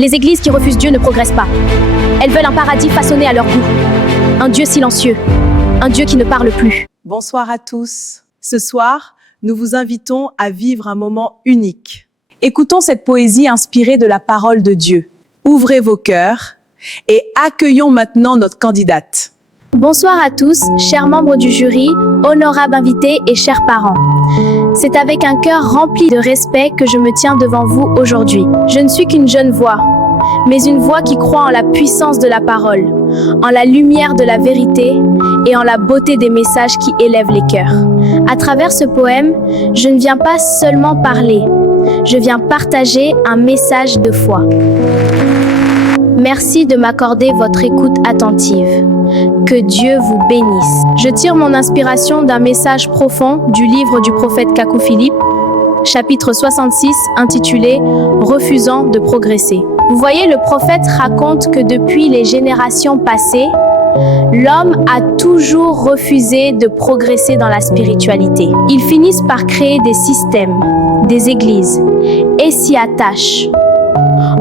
Les églises qui refusent Dieu ne progressent pas. Elles veulent un paradis façonné à leur goût. Un Dieu silencieux. Un Dieu qui ne parle plus. Bonsoir à tous. Ce soir, nous vous invitons à vivre un moment unique. Écoutons cette poésie inspirée de la parole de Dieu. Ouvrez vos cœurs et accueillons maintenant notre candidate. Bonsoir à tous, chers membres du jury, honorables invités et chers parents. C'est avec un cœur rempli de respect que je me tiens devant vous aujourd'hui. Je ne suis qu'une jeune voix, mais une voix qui croit en la puissance de la parole, en la lumière de la vérité et en la beauté des messages qui élèvent les cœurs. À travers ce poème, je ne viens pas seulement parler, je viens partager un message de foi. Merci de m'accorder votre écoute attentive. Que Dieu vous bénisse. Je tire mon inspiration d'un message profond du livre du prophète Kakou Philippe, chapitre 66, intitulé « Refusant de progresser ». Vous voyez, le prophète raconte que depuis les générations passées, l'homme a toujours refusé de progresser dans la spiritualité. Ils finissent par créer des systèmes, des églises, et s'y attachent,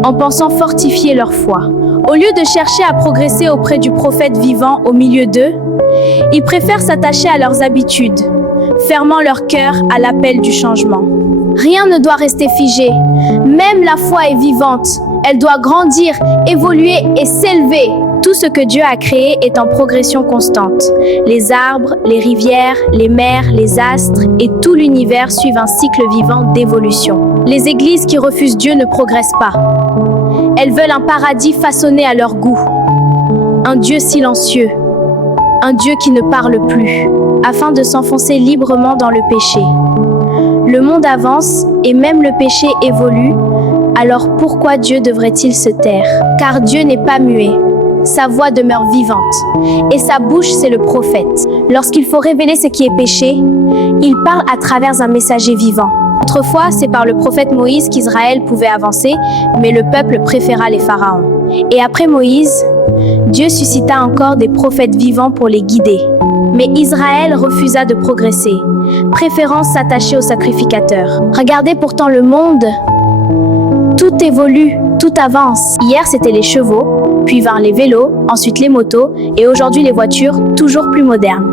en pensant fortifier leur foi. Au lieu de chercher à progresser auprès du prophète vivant au milieu d'eux, ils préfèrent s'attacher à leurs habitudes, fermant leur cœur à l'appel du changement. Rien ne doit rester figé. Même la foi est vivante. Elle doit grandir, évoluer et s'élever. Tout ce que Dieu a créé est en progression constante. Les arbres, les rivières, les mers, les astres et tout l'univers suivent un cycle vivant d'évolution. Les églises qui refusent Dieu ne progressent pas. Elles veulent un paradis façonné à leur goût. Un Dieu silencieux. Un Dieu qui ne parle plus, afin de s'enfoncer librement dans le péché. Le monde avance et même le péché évolue. Alors pourquoi Dieu devrait-il se taire? Car Dieu n'est pas muet. Sa voix demeure vivante, et sa bouche, c'est le prophète. Lorsqu'il faut révéler ce qui est péché, il parle à travers un messager vivant. Autrefois, c'est par le prophète Moïse qu'Israël pouvait avancer, mais le peuple préféra les pharaons. Et après Moïse, Dieu suscita encore des prophètes vivants pour les guider. Mais Israël refusa de progresser, préférant s'attacher au sacrificateur. Regardez pourtant le monde. Tout évolue, tout avance. Hier, c'était les chevaux, puis vinrent les vélos, ensuite les motos, et aujourd'hui les voitures, toujours plus modernes.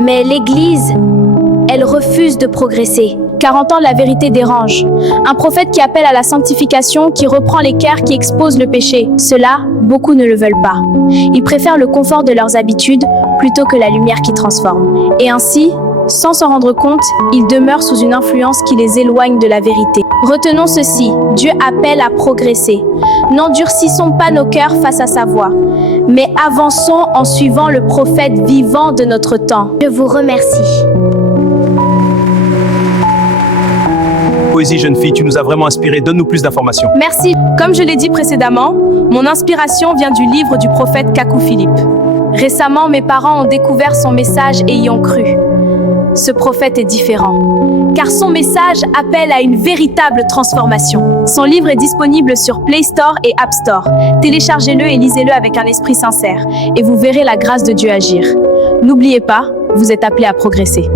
Mais l'Église, elle refuse de progresser, car entendre la vérité dérange. Un prophète qui appelle à la sanctification, qui reprend les cœurs qui exposent le péché. Cela, beaucoup ne le veulent pas. Ils préfèrent le confort de leurs habitudes plutôt que la lumière qui transforme. Et ainsi, sans s'en rendre compte, ils demeurent sous une influence qui les éloigne de la vérité. Retenons ceci, Dieu appelle à progresser. N'endurcissons pas nos cœurs face à sa voix, mais avançons en suivant le prophète vivant de notre temps. Je vous remercie. Poésie jeune fille, tu nous as vraiment inspiré. Donne-nous plus d'informations. Merci. Comme je l'ai dit précédemment, mon inspiration vient du livre du prophète Kakou Philippe. Récemment, mes parents ont découvert son message et y ont cru. Ce prophète est différent, car son message appelle à une véritable transformation. Son livre est disponible sur Play Store et App Store. Téléchargez-le et lisez-le avec un esprit sincère, et vous verrez la grâce de Dieu agir. N'oubliez pas, vous êtes appelés à progresser.